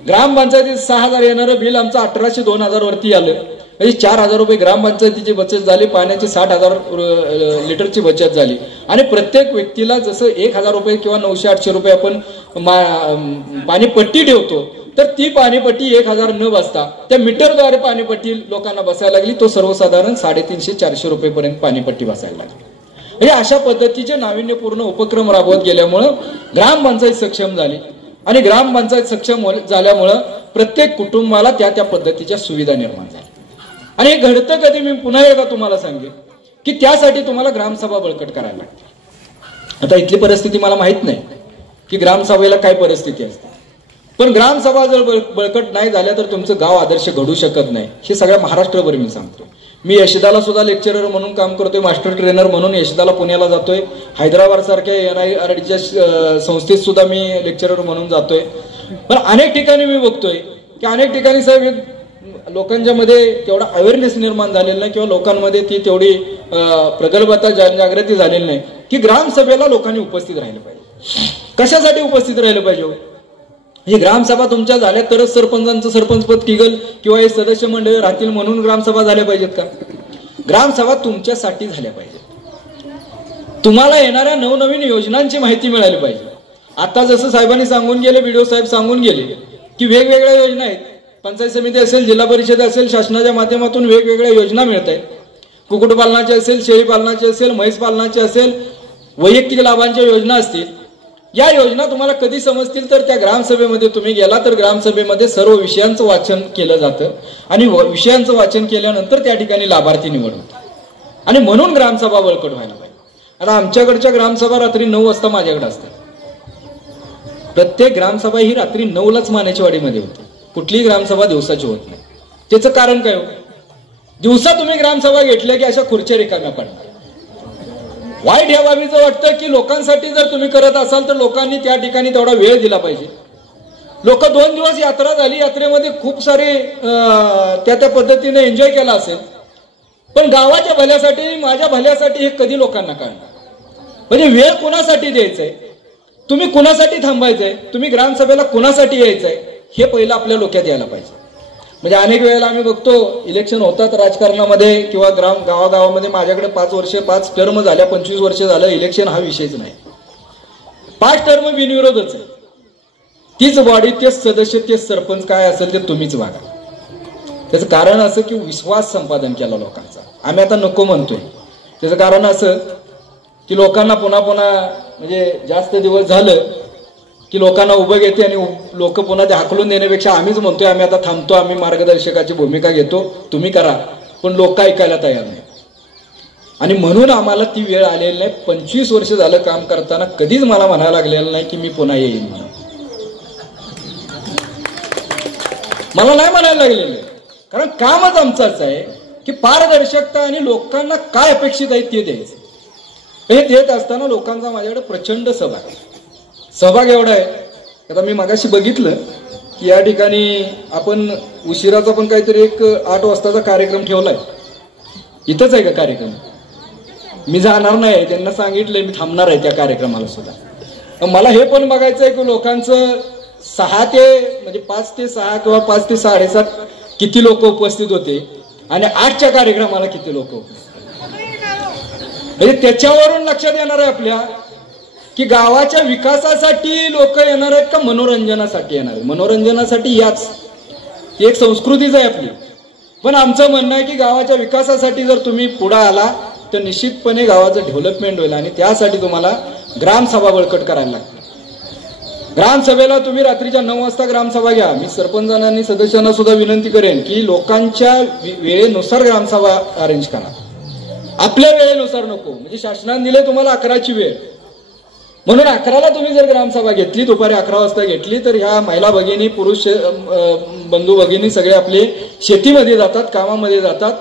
ग्रामपंचायतीत 6,000 येणारं बिल आमचं 1,800-2,000 वरती आलं. म्हणजे 4,000 रुपये ग्रामपंचायतीची बचत झाली, पाण्याची 60,000 लिटरची बचत झाली. आणि प्रत्येक व्यक्तीला जसं 1,000 रुपये किंवा 900-800 रुपये आपण पाणीपट्टी ठेवतो, तर ती पाणीपट्टी 1,000 न बसता त्या मीटरद्वारे पाणीपट्टी लोकांना बसायला लागली. तो सर्वसाधारण 350-400 रुपयेपर्यंत पाणीपट्टी बसायला लागली. म्हणजे अशा पद्धतीचे नाविन्यपूर्ण उपक्रम राबवत गेल्यामुळं ग्रामपंचायत सक्षम झाली. आणि ग्रामपंचायत सक्षम झाल्यामुळं प्रत्येक कुटुंबाला त्या त्या पद्धतीच्या सुविधा निर्माण झाल्या. आणि हे घडतं कधी, मी पुन्हा एकदा तुम्हाला सांगेन की त्यासाठी तुम्हाला ग्रामसभा बळकट करायला लागते. आता इथली परिस्थिती मला माहित नाही की ग्रामसभेला काय परिस्थिती असते, पण ग्रामसभा जर बळकट नाही झाल्या तर तुमचं गाव आदर्श घडू शकत नाही. हे सगळ्या महाराष्ट्रभर मी सांगतो. मी यशदाला सुद्धा लेक्चरर म्हणून काम करतोय, मास्टर ट्रेनर म्हणून यशदाला पुण्याला जातोय, हैदराबाद सारख्या NIRDच्या संस्थेत सुद्धा मी लेक्चरर म्हणून जातोय. पण अनेक ठिकाणी मी बघतोय की अनेक ठिकाणी साहेब लोकांच्या मध्ये तेवढा अवेअरनेस निर्माण झालेला नाही किंवा लोकांमध्ये ती तेवढी प्रगल्भता जागृती झालेली नाही की ग्रामसभेला लोकांनी उपस्थित राहिलं पाहिजे. कशासाठी उपस्थित राहिलं पाहिजे? ही ग्रामसभा तुमच्या झाल्या तरच सरपंचांचं सरपंचपद टिकल किंवा हे सदस्य मंडळ राहतील म्हणून ग्रामसभा झाल्या पाहिजेत का? ग्रामसभा तुमच्यासाठी झाल्या पाहिजे. तुम्हाला येणाऱ्या नवनवीन योजनांची माहिती मिळाली पाहिजे. आता जसं साहेबांनी सांगून गेले, बीडीओ साहेब सांगून गेले की वेगवेगळ्या योजना आहेत. पंचायत समिती असेल, जिल्हा परिषद असेल, शासनाच्या माध्यमातून वेगवेगळ्या योजना मिळत आहेत. कुक्कुटपालनाची असेल, शेळी पालनाची असेल, म्हैस पालनाची असेल, वैयक्तिक लाभांच्या योजना असतील. या योजना तुम्हाला कधी समजतील तर त्या ग्रामसभेमध्ये तुम्ही गेला तर ग्रामसभेमध्ये सर्व विषयांचं वाचन केलं जातं आणि विषयांचं वाचन केल्यानंतर त्या ठिकाणी लाभार्थी निवड होते आणि म्हणून ग्रामसभा बळकट व्हायला पाहिजे. आता आमच्याकडच्या ग्रामसभा रात्री 9 वाजता माझ्याकडे असतात. प्रत्येक ग्रामसभा ही रात्री 9लाच मानेचवाडीमध्ये होती. कुठलीही ग्रामसभा दिवसाची होत नाही. त्याचं कारण काय हो? दिवसा तुम्ही ग्रामसभा घेतल्या की अशा खुर्च्या रिकाम्या पडणार. वाईट ह्या बाबीचं वाटतं की लोकांसाठी जर तुम्ही करत असाल तर लोकांनी त्या ठिकाणी तेवढा वेळ दिला पाहिजे. लोक 2 दिवस यात्रा झाली, यात्रेमध्ये खूप सारे त्या पद्धतीने एन्जॉय केला असेल, पण गावाच्या भल्यासाठी, माझ्या भल्यासाठी हे कधी लोकांना कळणार? म्हणजे वेळ कुणासाठी द्यायचंय, तुम्ही कुणासाठी थांबायचंय, तुम्ही ग्रामसभेला कुणासाठी यायचंय, हे पहिलं आपल्या डोक्यात यायला पाहिजे. म्हणजे अनेक वेळेला आम्ही बघतो इलेक्शन होतात राजकारणामध्ये किंवा गावागावामध्ये. माझ्याकडे 5 टर्म झाल्या, 25 वर्ष झालं. इलेक्शन हा विषयच नाही. 5 टर्म बिनविरोधच आहे. तीच बॉडी, तेच सदस्य, तेच सरपंच, काय असेल ते तुम्हीच वागा. त्याचं कारण असं की विश्वास संपादन केला लोकांचा. आम्ही आता नको म्हणतोय. त्याचं कारण असं की लोकांना पुन्हा म्हणजे जास्त दिवस झालं की लोकांना उभं घेते आणि लोक पुन्हा ते हाकलून देण्यापेक्षा आम्हीच म्हणतोय आम्ही आता थांबतो, आम्ही मार्गदर्शकाची भूमिका घेतो, तुम्ही करा. पण लोक ऐकायला तयार नाही आणि म्हणून आम्हाला ती वेळ आलेली नाही. 25 वर्ष झालं काम करताना कधीच मला म्हणायला लागलेलं नाही की मी पुन्हा येईन म्हणून. मला नाही म्हणायला लागलेलं, कारण कामच आमचाच आहे की पारदर्शकता आणि लोकांना काय अपेक्षित आहे ते द्यायचं. हे देत असताना लोकांचा माझ्याकडे प्रचंड सहभाग एवढा आहे. आता मी मगाशी बघितलं की या ठिकाणी आपण उशिराचा पण काहीतरी एक 8 वाजताचा कार्यक्रम ठेवलाय. इथंच आहे का कार्यक्रम? मी जाणार नाही, त्यांना सांगितलंय मी थांबणार आहे त्या कार्यक्रमाला सुद्धा. मला हे पण बघायचं आहे की लोकांचं 6 ते म्हणजे 5 ते 6 किंवा 5 ते 7:30 किती लोक उपस्थित होते आणि 8च्या कार्यक्रमाला किती लोक उपस्थित. म्हणजे त्याच्यावरून लक्षात येणार आहे आपल्या की गावाच्या विकासासाठी लोक येणार आहेत का मनोरंजनासाठी येणार आहे. मनोरंजनासाठी याच एक संस्कृतीच आहे आपली. पण आमचं म्हणणं आहे की गावाच्या विकासासाठी जर तुम्ही पुढे आला तर निश्चितपणे गावाचं डेव्हलपमेंट होईल आणि त्यासाठी तुम्हाला ग्रामसभा बळकट करायला लागते. ग्रामसभेला तुम्ही रात्रीच्या 9 वाजता ग्रामसभा घ्या. मी सरपंचांना आणि सदस्यांना सुद्धा विनंती करेन की लोकांच्या वेळेनुसार ग्रामसभा अरेंज करा. आपल्या वेळेनुसार नको. म्हणजे शासनाने दिले तुम्हाला 11ची वेळ, म्हणून 11ला तुम्ही जर ग्रामसभा घेतली, दुपारी 11 वाजता घेतली तर ह्या महिला भगिनी, पुरुष बंधू भगिनी सगळे आपले शेतीमध्ये जातात, कामामध्ये जातात.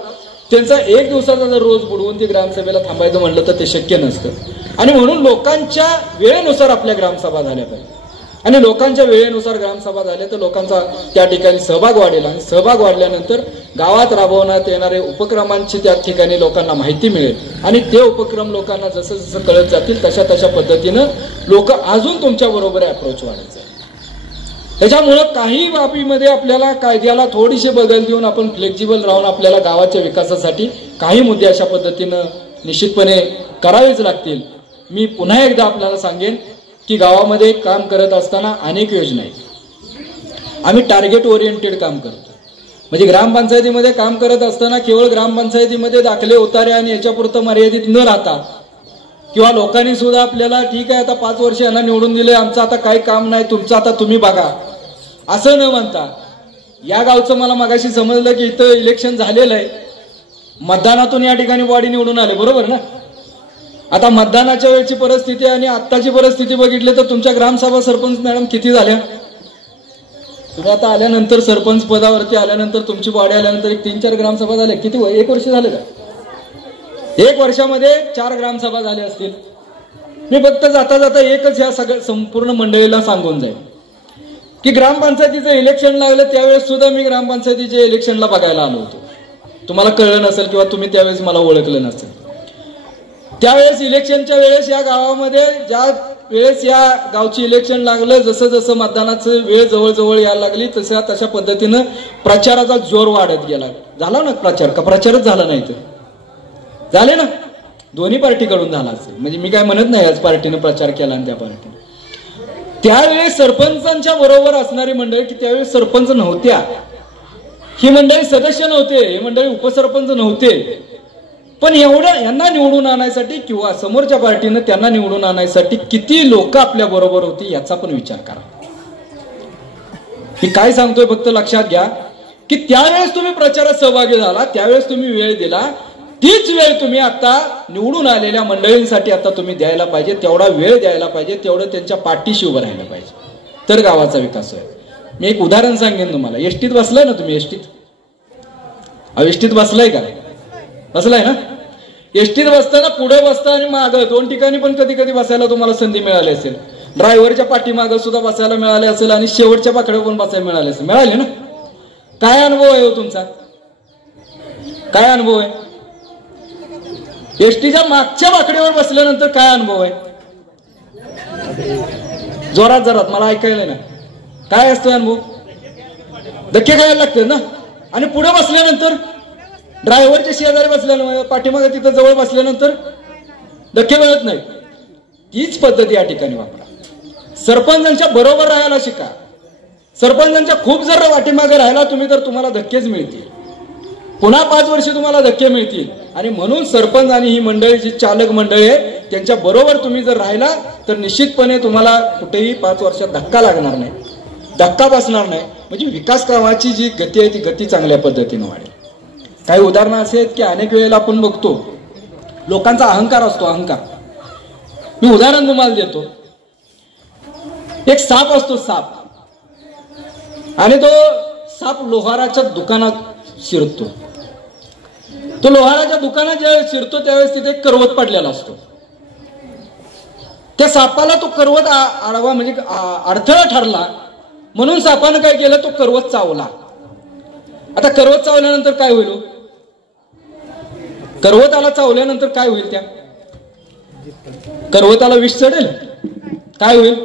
त्यांचा 1 दिवसाचा जर रोज बुडवून ते ग्रामसभेला थांबायचं म्हणलं तर ते शक्य नसतं. आणि म्हणून लोकांच्या वेळेनुसार आपल्या ग्रामसभा झाल्या पाहिजे आणि लोकांच्या वेळेनुसार ग्रामसभा झाल्या तर लोकांचा त्या ठिकाणी सहभाग वाढेल आणि सहभाग वाढल्यानंतर गावात राबवण्यात येणारे उपक्रमांची त्या ठिकाणी लोकांना माहिती मिळेल आणि ते उपक्रम लोकांना जसं जसं कळत जातील तशा पद्धतीनं लोक अजून तुमच्या बरोबर अप्रोच वाढायचं. त्याच्यामुळं काही बाबीमध्ये आपल्याला कायद्याला थोडीशी बदल देऊन आपण फ्लेक्झिबल राहून आपल्याला गावाच्या विकासासाठी काही मुद्दे अशा पद्धतीनं निश्चितपणे करावेच लागतील. मी पुन्हा एकदा आपल्याला सांगेन की गावामध्ये काम करत असताना अनेक योजना आहेत. आम्ही टार्गेट ओरिएंटेड काम करतो. म्हणजे ग्रामपंचायतीमध्ये काम करत असताना केवळ ग्रामपंचायतीमध्ये दाखले उतारे आणि याच्यापुरतं मर्यादित न राहता किंवा लोकांनी सुद्धा आपल्याला ठीक आहे आता 5 वर्ष यांना निवडून दिले, आमचं आता काही काम नाही, तुमचं आता तुम्ही बघा, असं न म्हणता. या गावचं मला मगाशी समजलं की इथं इलेक्शन झालेलं आहे, मतदानातून या ठिकाणी बॉडी निवडून आले, बरोबर ना? आता मतदानाच्या वेळची परिस्थिती आणि आत्ताची परिस्थिती बघितली तर तुमच्या ग्रामसभा सरपंच मॅडम किती झाल्या? तुम्ही आता आल्यानंतर सरपंच पदावरती आल्यानंतर तुमची बॉडी आल्यानंतर 3-4 ग्रामसभा झाल्या. किती 1 वर्ष झालं का? 1 वर्षामध्ये 4 ग्रामसभा झाल्या असतील. मी फक्त जाता जाता एकच ह्या सगळ्या संपूर्ण मंडळीला सांगून जाईल की ग्रामपंचायतीचं इलेक्शन लागलं त्यावेळेस सुद्धा मी ग्रामपंचायतीच्या इलेक्शनला बघायला आलो होतो. तुम्हाला कळलं नसेल किंवा तुम्ही त्यावेळेस मला ओळखलं नसेल. त्यावेळेस इलेक्शनच्या वेळेस या गावामध्ये ज्या वेळेस या गावची इलेक्शन लागलं, जसं जसं मतदानाचं वेळ जवळ यायला लागली तशा पद्धतीनं प्रचाराचा जोर वाढत गेला. झाला ना प्रचार का? प्रचारच झाला नाही तर झाले ना, दोन्ही पार्टीकडून झाला असेल. म्हणजे मी काय म्हणत नाही याच पार्टीनं प्रचार केला आणि त्या पार्टीने. त्यावेळेस सरपंचांच्या बरोबर असणारी मंडळी, की त्यावेळेस सरपंच नव्हत्या, ही मंडळी सदस्य नव्हते, ही मंडळी उपसरपंच नव्हते, पण एवढं यांना निवडून आणायसाठी किंवा समोरच्या पार्टीनं त्यांना निवडून आणायसाठी किती लोक आपल्या बरोबर होती याचा पण विचार करा. मी काय सांगतोय फक्त लक्षात घ्या की त्यावेळेस तुम्ही प्रचारात सहभागी झाला, त्यावेळेस तुम्ही वेळ दिला, तीच वेळ तुम्ही आता निवडून आलेल्या मंडळींसाठी आता तुम्ही द्यायला पाहिजे, तेवढा वेळ द्यायला पाहिजे, तेवढं त्यांच्या पाठीशी उभं राहायला पाहिजे, तर गावाचा विकास होईल. मी एक उदाहरण सांगेन तुम्हाला. एसटीत बसलाय ना तुम्ही? एसटीत बसलाय का? बसलाय ना? एसटीत बसताना पुढे बसता आणि मागं दोन ठिकाणी पण कधी कधी बसायला तुम्हाला संधी मिळाली असेल. ड्रायव्हरच्या पाठीमागं सुद्धा बसायला मिळाले असेल आणि शेवटच्या पाकड्यावर पण बसायला मिळाले असेल. मिळाले ना? काय अनुभव आहे हो तुमचा? काय अनुभव आहे? एसटीच्या मागच्या बाकड्यावर बसल्यानंतर काय अनुभव आहे? जोरात जोरात मला ऐकायला ना. काय असतो अनुभव? धक्के खायला लागते ना. आणि पुढे बसल्यानंतर ड्रायव्हरच्या शेजारी बसल्यानंतर, पाठीमागे तिथं जवळ बसल्यानंतर धक्के मिळत नाही. तीच पद्धती या ठिकाणी वापरा. सरपंचांच्या बरोबर राहायला शिका. सरपंचांच्या खूप जर पाठीमागे राहिला तुम्ही तर तुम्हाला धक्केच मिळतील. पुन्हा 5 वर्ष तुम्हाला धक्के मिळतील. आणि म्हणून सरपंच आणि ही मंडळी जी चालक मंडळी आहे त्यांच्या बरोबर तुम्ही जर राहिला तर निश्चितपणे तुम्हाला कुठेही 5 वर्षात धक्का लागणार नाही, धक्का बसणार नाही. म्हणजे विकास कामाची जी गती आहे ती गती चांगल्या पद्धतीने वाढेल. काही उदाहरणं असे आहेत की अनेक वेळेला आपण बघतो लोकांचा अहंकार असतो. अहंकार, मी उदाहरण तुम्हाला देतो. एक साप असतो, साप, आणि तो साप लोहाराच्या दुकानात शिरतो. तो लोहाराच्या दुकानात ज्यावेळेस शिरतो त्यावेळेस तिथे एक करवत पडलेला असतो. त्या सापाला तो करवत आडवा म्हणजे अडथळा ठरला म्हणून सापानं काय केलं, तो करवत चावला. आता करवत चावल्यानंतर काय होईल? करवताला चावल्यानंतर काय होईल? त्या करवताला विष चढेल? काय होईल?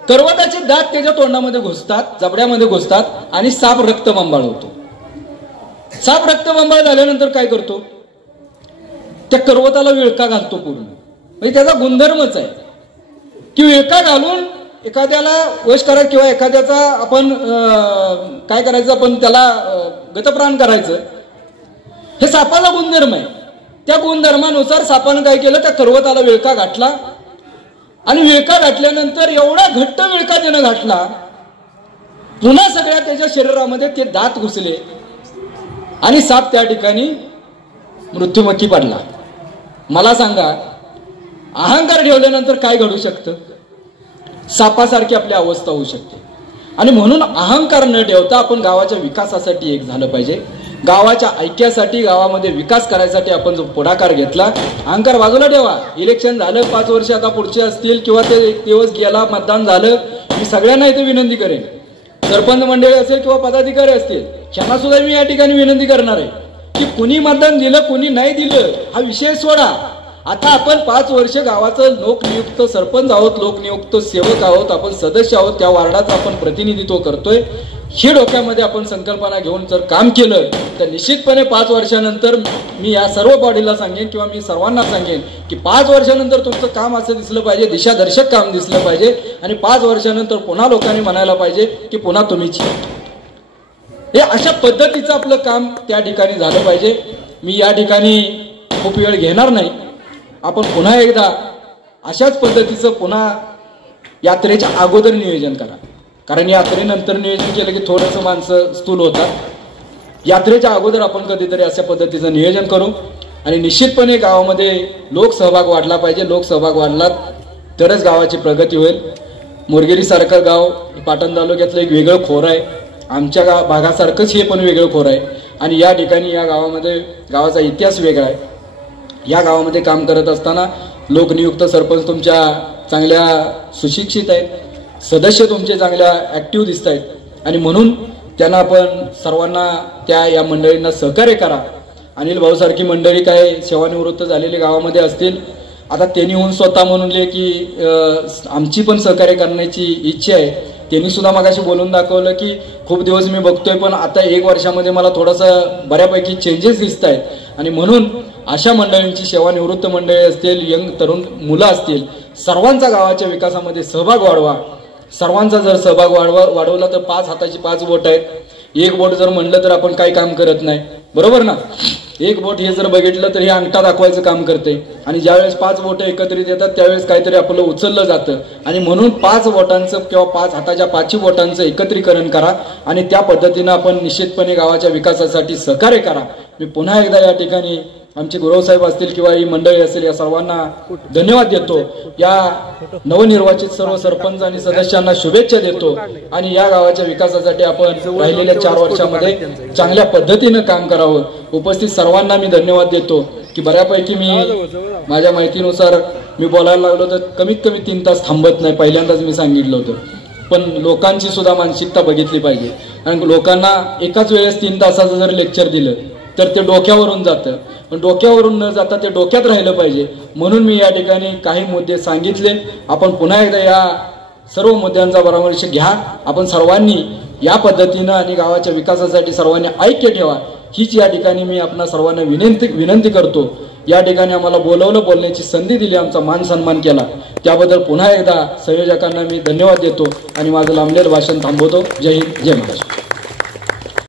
करवताचे दात त्याच्या तोंडामध्ये घुसतात, जबड्यामध्ये घुसतात आणि साप रक्तबंबाळ होतो. साप रक्तबंबाळ झाल्यानंतर काय करतो? त्या करवताला विळका घालतो पूर्ण. म्हणजे त्याचा गुणधर्मच आहे की विळका घालून एखाद्याला वश करायचं किंवा एखाद्याचा आपण काय करायचं, आपण त्याला गतप्राण करायचं, हे सापाचा गुणधर्म आहे. त्या गुणधर्मानुसार सापानं काय केलं, त्या करवताला विळका घातला आणि विळका घातल्यानंतर एवढा घट्ट विळका त्यानं घातला, पुन्हा सगळ्या त्याच्या शरीरामध्ये ते दात घुसले आणि साप त्या ठिकाणी मृत्युमुखी पडला. मला सांगा, अहंकार ठेवल्यानंतर काय घडू शकतं? सापासारखी आपली अवस्था होऊ शकते. आणि म्हणून अहंकार न ठेवता आपण गावाच्या विकासासाठी एक झालं पाहिजे. गावाच्या ऐक्यासाठी, गावामध्ये विकास करायसाठी आपण जो पुढाकार घेतला, अहंकार बाजूला ठेवा. इलेक्शन झालं, 5 वर्ष आता पुढचे असतील किंवा ते एक दिवस गेला, मतदान झालं, मी सगळ्यांना इथे विनंती करेन, सरपंच मंडळी असेल किंवा पदाधिकारी असतील, त्यांना सुद्धा मी या ठिकाणी विनंती करणार आहे की कुणी मतदान दिलं कुणी नाही दिलं हा विषय सोडा. आता आपण 5 वर्ष गावाचं लोकनियुक्त सरपंच आहोत, लोकनियुक्त सेवक आहोत, आपण सदस्य आहोत, त्या वार्डाचं आपण प्रतिनिधित्व करतोय. ही डोक्यामध्ये आपण संकल्पना घेऊन जर काम केलं तर निश्चितपणे 5 वर्षानंतर मी या सर्व बॉडीला सांगेन किंवा मी सर्वांना सांगेन की 5 वर्षानंतर तुमचं काम असं दिसलं पाहिजे, दिशादर्शक काम दिसलं पाहिजे. आणि 5 वर्षानंतर पुन्हा लोकांनी म्हणायला पाहिजे की पुन्हा तुम्हीच. हे अशा पद्धतीचं आपलं काम त्या ठिकाणी झालं पाहिजे. मी या ठिकाणी खूप वेळ घेणार नाही. आपण पुन्हा एकदा अशाच पद्धतीचं पुन्हा यात्रेच्या अगोदर नियोजन करा, कारण यात्रेनंतर नियोजन केलं की थोडंसं माणसं स्थूल होतात. यात्रेच्या अगोदर आपण कधीतरी अशा पद्धतीचं नियोजन करू आणि निश्चितपणे गावामध्ये लोकसहभाग वाढला पाहिजे. लोकसहभाग वाढला तरच गावाची प्रगती होईल. मोरगिरीसारखं गाव पाटण तालुक्यातलं एक वेगळं खोर आहे. आमच्या भागासारखंच हे पण वेगळं खोर आहे आणि या ठिकाणी या गावामध्ये गावाचा इतिहास वेगळा आहे. या गावामध्ये काम करत असताना लोकनियुक्त सरपंच तुमच्या चांगल्या सुशिक्षित आहेत, सदस्य तुमचे चांगल्या ऍक्टिव्ह दिसत आहेत आणि म्हणून त्यांना आपण सर्वांना या मंडळींना सहकार्य करा. अनिल भाऊ सारखी मंडळी काय सेवानिवृत्त झालेली गावामध्ये असतील, आता त्यांनी होऊन स्वतः म्हणूनले की आमची पण सहकार्य करण्याची इच्छा आहे. त्यांनी सुद्धा मगाशी बोलून दाखवलं की खूप दिवस मी बघतोय पण आता 1 वर्षामध्ये मला थोडंसं बऱ्यापैकी चेंजेस दिसत आहेत आणि म्हणून अशा मंडळींची सेवानिवृत्त मंडळी असतील, यंग तरुण मुलं असतील, सर्वांचा गावाच्या विकासामध्ये सहभाग वाढवा. सर्वांचा जर सहभाग वाढवला तर 5 हाताची 5 बोट आहेत. 1 बोट जर म्हणलं तर आपण काही काम करत नाही, बरोबर ना. 1 बोट हे जर बघितलं तर हे अंगठा दाखवायचं काम करते आणि ज्यावेळेस 5 बोट एकत्रित येतात त्यावेळेस काहीतरी आपलं उचललं जातं आणि म्हणून 5 बोटांचं किंवा 5 हाताच्या 5 बोटांचं एकत्रीकरण करा आणि त्या पद्धतीनं आपण निश्चितपणे गावाच्या विकासासाठी सहकार्य करा. मी पुन्हा एकदा या ठिकाणी आमचे गुरुसाहेब असतील किंवा ही मंडळी असेल या सर्वांना धन्यवाद देतो. या नवनिर्वाचित सर्व सरपंच आणि सदस्यांना शुभेच्छा देतो आणि या गावाच्या विकासासाठी आपण राहिलेल्या 4 वर्षामध्ये चांगल्या पद्धतीनं काम करावं. उपस्थित सर्वांना मी धन्यवाद देतो की बऱ्यापैकी मी माझ्या माहितीनुसार मी बोलायला लागलो तर कमीत कमी 3 तास थांबत नाही. पहिल्यांदाच मी सांगितलं होतं, पण लोकांची सुद्धा मानसिकता बघितली पाहिजे आणि लोकांना एकाच वेळेस 3 तासाचं जर लेक्चर दिलं तर ते डोक्यावरून जातं, पण डोक्यावरून न जाता ते डोक्यात राहिलं पाहिजे. म्हणून मी या ठिकाणी काही मुद्दे सांगितले. आपण पुन्हा एकदा या सर्व मुद्द्यांचा परामर्श घ्या. आपण सर्वांनी या पद्धतीनं आणि गावाच्या विकासासाठी सर्वांनी ऐक्य ठेवा हीच या ठिकाणी मी आपणा सर्वांना विनंती करतो. या ठिकाणी आम्हाला बोलवलं, बोलण्याची संधी दिली, आमचा मान सन्मान केला त्याबद्दल पुन्हा एकदा संयोजकांना मी धन्यवाद देतो आणि माझं लांबलेलं भाषण थांबवतो. जय हिंद, जय महाराष्ट्र.